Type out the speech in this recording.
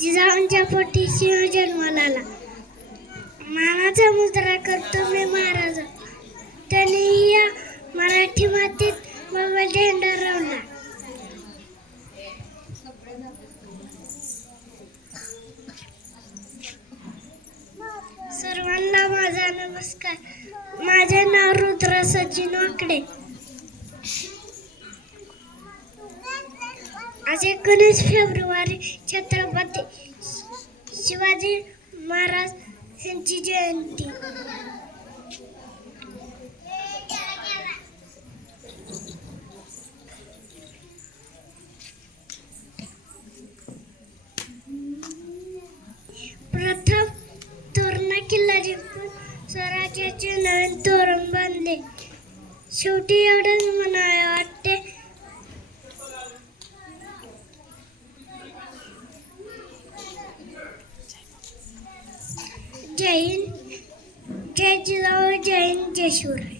जिजाऊंच्या पोटी सिंह जन्माला आला मानाचा मुद्रा करतो मी महाराजा. त्यांनी या मराठी मातीत बाबा झेंडा रावला. सर्वांना माझा नमस्कार. माझे नाव रुद्र सचिन वाकडे. आज एकोणीस फेब्रुवारी छत्रपती शिवाजी महाराज यांची जयंती. प्रथम तोरणा किल्ला जिंकून स्वराज्याचे नवीन तोरण बांधले. शेवटी एवढंच म्हणावे जय हिंद जय जिजाऊ जय हिंद जय शिवराय.